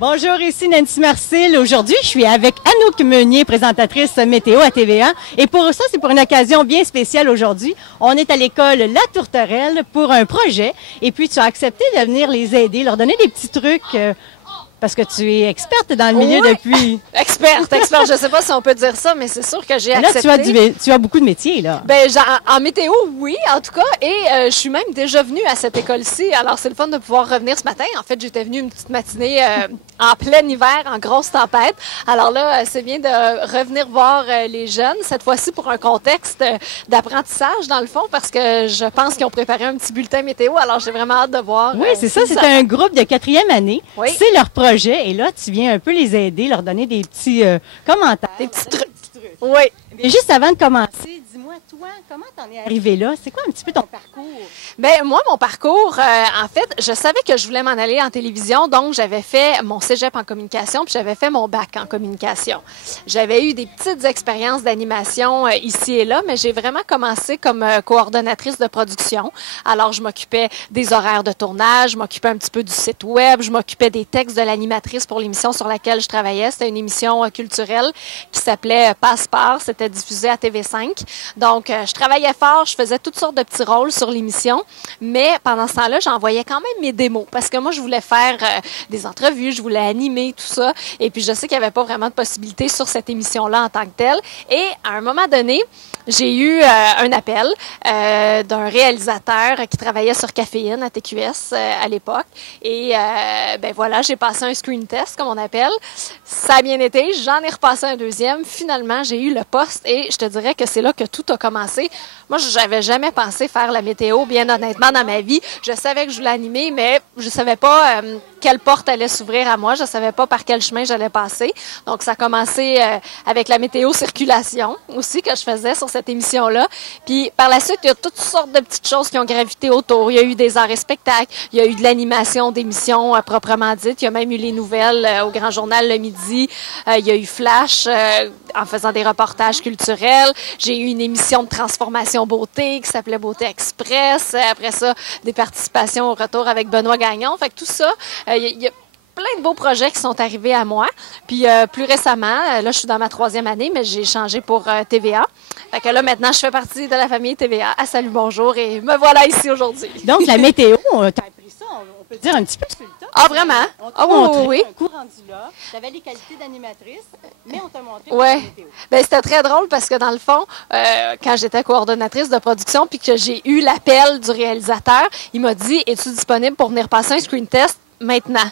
Bonjour, ici Nancy Marcil. Aujourd'hui, je suis avec Anouk Meunier, présentatrice météo à TVA. Et pour ça, c'est pour une occasion bien spéciale aujourd'hui. On est à l'école La Tourterelle pour un projet. Et puis, tu as accepté de venir les aider, leur donner des petits trucs, parce que tu es experte dans le milieu depuis... Experte. Je sais pas si on peut dire ça, mais c'est sûr que j'ai accepté. Là, tu as beaucoup de métiers, là. Ben, en météo, oui, en tout cas. Et je suis même déjà venue à cette école-ci. Alors, c'est le fun de pouvoir revenir ce matin. En fait, j'étais venue une petite matinée en plein hiver, en grosse tempête. Alors là, c'est bien de revenir voir les jeunes, cette fois-ci pour un contexte d'apprentissage, dans le fond, parce que je pense qu'ils ont préparé un petit bulletin météo. Alors, j'ai vraiment hâte de voir. Oui, c'est ça. C'est un groupe de 4e année. Oui. C'est leur projet. Et là, tu viens un peu les aider, leur donner des petits commentaires. Des petits trucs. Oui. Mais juste avant de commencer, dis-moi, toi, comment t'en es arrivé là? C'est quoi un petit peu ton parcours? Bien, moi, mon parcours, en fait, je savais que je voulais m'en aller en télévision, donc j'avais fait mon cégep en communication, puis j'avais fait mon bac en communication. J'avais eu des petites expériences d'animation ici et là, mais j'ai vraiment commencé comme coordonnatrice de production. Alors, je m'occupais des horaires de tournage, je m'occupais un petit peu du site web, je m'occupais des textes de l'animatrice pour l'émission sur laquelle je travaillais. C'était une émission culturelle qui s'appelait Passe-Part. C'était diffusé à TV5. Donc, je travaillais fort, je faisais toutes sortes de petits rôles sur l'émission. Mais pendant ce temps-là, j'envoyais quand même mes démos parce que moi, je voulais faire des entrevues, je voulais animer, tout ça. Et puis, je sais qu'il n'y avait pas vraiment de possibilité sur cette émission-là en tant que telle. Et à un moment donné, j'ai eu un appel d'un réalisateur qui travaillait sur Caféine à TQS à l'époque. Et ben voilà, j'ai passé un screen test, comme on appelle. Ça a bien été. J'en ai repassé un deuxième. Finalement, j'ai eu le poste et je te dirais que c'est là que tout a commencé. Moi, je n'avais jamais pensé faire la météo, bien honnêtement, dans ma vie. Je savais que je voulais animer, mais je ne savais pas quelle porte allait s'ouvrir à moi. Je ne savais pas par quel chemin j'allais passer. Donc, ça a commencé avec la météo circulation aussi que je faisais sur cette émission-là. Puis, par la suite, il y a toutes sortes de petites choses qui ont gravité autour. Il y a eu des arts et spectacles. Il y a eu de l'animation d'émissions proprement dites. Il y a même eu les nouvelles au Grand Journal le midi. Il y a eu Flash en faisant des reportages culturels. J'ai eu une émission de transformation beauté qui s'appelait Beauté Express. Après ça, des participations au retour avec Benoît Gagnon. Fait que tout ça, il y a plein de beaux projets qui sont arrivés à moi. Puis plus récemment, là, je suis dans ma 3e année, mais j'ai changé pour TVA. Fait que là, maintenant, je fais partie de la famille TVA. Ah, salut, bonjour, et me voilà ici aujourd'hui. Donc, la météo, t'as appris ça, on peut dire un petit peu sur le tas. Ah, vraiment? On t'a montré un coup rendu là. Tu avais les qualités d'animatrice, mais on t'a montré la météo. Bien, c'était très drôle parce que, dans le fond, quand j'étais coordonnatrice de production puis que j'ai eu l'appel du réalisateur, il m'a dit, es-tu disponible pour venir passer un screen test maintenant?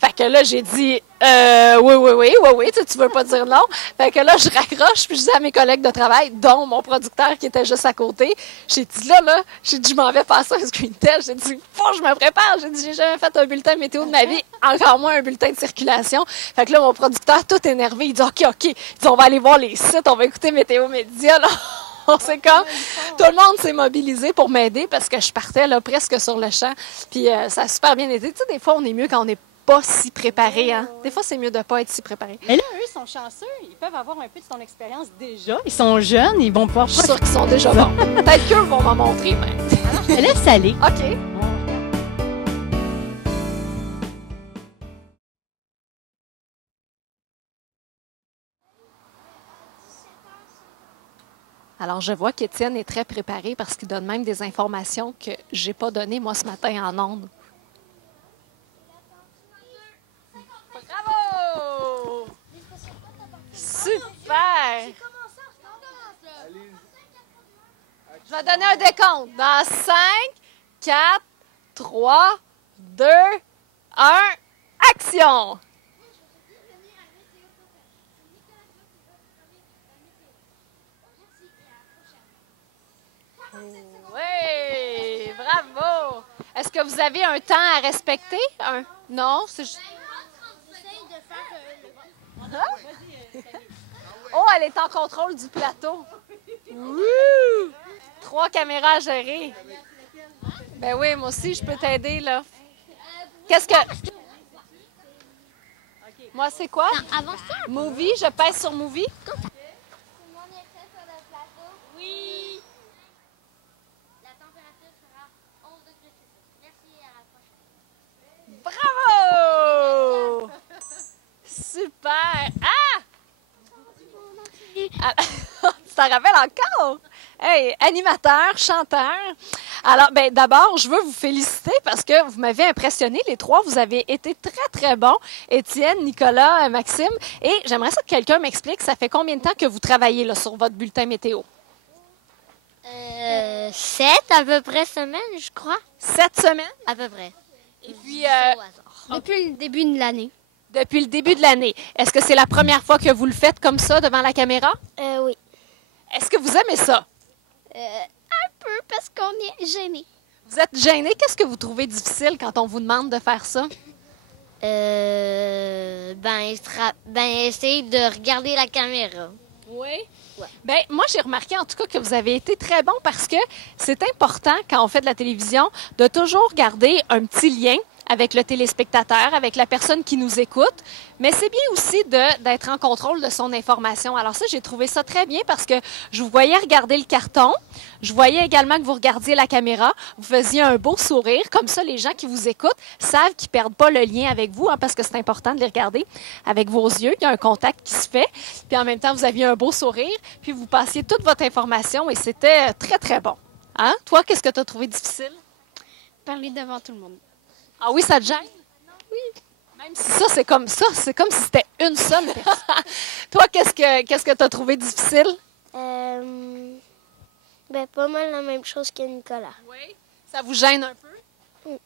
Fait que là, j'ai dit, oui, tu veux pas dire non. Fait que là, je raccroche, puis je dis à mes collègues de travail, dont mon producteur qui était juste à côté, j'ai dit j'ai dit, je m'en vais passer un screen test. J'ai dit, faut que je me prépare. J'ai dit, j'ai jamais fait un bulletin météo de ma vie, encore moins un bulletin de circulation. Fait que là, mon producteur, tout énervé, il dit, OK. Il dit, on va aller voir les sites, on va écouter Météo Média, là. C'est comme, tout le monde s'est mobilisé pour m'aider parce que je partais là presque sur le champ. Puis ça a super bien été. Tu sais, des fois, on est mieux quand on n'est pas si préparé. Hein? Des fois, c'est mieux de ne pas être si préparé. Mais là, eux sont chanceux. Ils peuvent avoir un peu de ton expérience déjà. Ils sont jeunes. Ils vont pouvoir... Je suis sûre qu'ils sont déjà bons. Peut-être qu'eux vont m'en montrer, mais... Alors, je te laisse aller. OK. Alors, je vois qu'Étienne est très préparé parce qu'il donne même des informations que je n'ai pas données, moi, ce matin en ondes. Bravo! Super! Je vais donner un décompte. Dans 5, 4, 3, 2, 1, action! Oui, bravo! Est-ce que vous avez un temps à respecter? Non, c'est juste... Oh, elle est en contrôle du plateau. Wouh! 3 caméras à gérer. Ben oui, moi aussi, je peux t'aider, là. Qu'est-ce que... Moi, c'est quoi? Movie, je pèse sur Movie. Oui. La température sera 11 degrés Celsius. Merci et à la prochaine. Bravo! t'en rappelles encore? Hey, animateur, chanteur. Alors, ben d'abord, je veux vous féliciter parce que vous m'avez impressionné. Les trois, vous avez été très, très bons. Étienne, Nicolas, Maxime. Et j'aimerais ça que quelqu'un m'explique, ça fait combien de temps que vous travaillez là, sur votre bulletin météo? 7 à peu près semaines, je crois. 7 semaines? À peu près. Et puis, Au hasard. Depuis le début de l'année. depuis le début de l'année, est-ce que c'est la première fois que vous le faites comme ça devant la caméra? Oui. Est-ce que vous aimez ça? Un peu parce qu'on est gêné. Vous êtes gêné? Qu'est-ce que vous trouvez difficile quand on vous demande de faire ça? Essayer de regarder la caméra. Oui. Ouais. Bien, moi, j'ai remarqué en tout cas que vous avez été très bon parce que c'est important quand on fait de la télévision de toujours garder un petit lien avec le téléspectateur, avec la personne qui nous écoute. Mais c'est bien aussi d'être en contrôle de son information. Alors ça, j'ai trouvé ça très bien parce que je vous voyais regarder le carton. Je voyais également que vous regardiez la caméra. Vous faisiez un beau sourire. Comme ça, les gens qui vous écoutent savent qu'ils ne perdent pas le lien avec vous parce que c'est important de les regarder avec vos yeux. Il y a un contact qui se fait. Puis en même temps, vous aviez un beau sourire. Puis vous passiez toute votre information et c'était très, très bon. Hein? Toi, qu'est-ce que tu as trouvé difficile? Parler devant tout le monde. Ah oui, ça te gêne? Oui. Même si ça, c'est comme si c'était une seule personne. Toi, qu'est-ce que tu as trouvé difficile? Pas mal la même chose que Nicolas. Oui. Ça vous gêne un peu? Oui.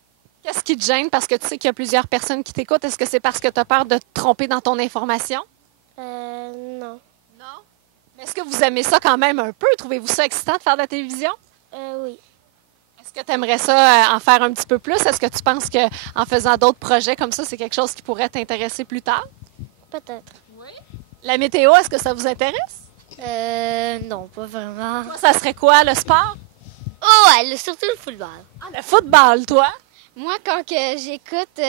Qu'est-ce qui te gêne? Parce que tu sais qu'il y a plusieurs personnes qui t'écoutent. Est-ce que c'est parce que tu as peur de te tromper dans ton information? Non. Non. Mais est-ce que vous aimez ça quand même un peu? Trouvez-vous ça excitant de faire de la télévision? Oui. Est-ce que tu aimerais ça en faire un petit peu plus? Est-ce que tu penses qu'en faisant d'autres projets comme ça, c'est quelque chose qui pourrait t'intéresser plus tard? Peut-être. Oui. La météo, est-ce que ça vous intéresse? Non, pas vraiment. Toi, ça serait quoi, le sport? Oh, ouais, surtout le football. Ah, le football, toi? Moi, quand que j'écoute,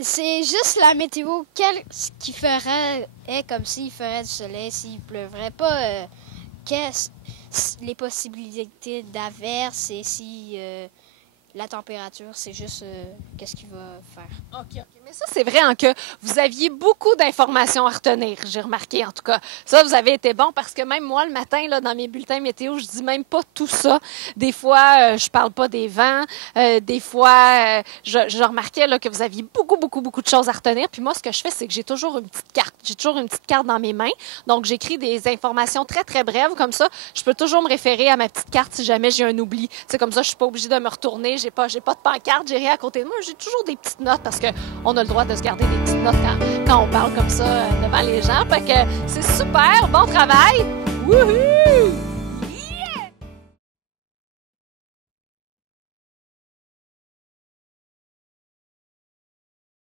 c'est juste la météo. Qu'est-ce qui ferait comme s'il ferait du soleil, s'il pleuvrait pas. Les possibilités d'averse et si la température, c'est juste qu'est-ce qu'il va faire. OK. Mais ça, c'est vrai que vous aviez beaucoup d'informations à retenir, j'ai remarqué en tout cas. Ça, vous avez été bon parce que même moi, le matin, là, dans mes bulletins météo, je dis même pas tout ça. Des fois, je parle pas des vents. Des fois, je remarquais là, que vous aviez beaucoup de choses à retenir. Puis moi, ce que je fais, c'est que j'ai toujours une petite carte. J'ai toujours une petite carte dans mes mains. Donc, j'écris des informations très, très brèves. Comme ça, je peux toujours me référer à ma petite carte si jamais j'ai un oubli. C'est comme ça, je suis pas obligée de me retourner. J'ai pas de pancarte, j'ai rien à côté de moi. J'ai toujours des petites notes parce qu'on a le droit de se garder des petites notes quand on parle comme ça devant les gens. Fait que c'est super, bon travail! Wouhou!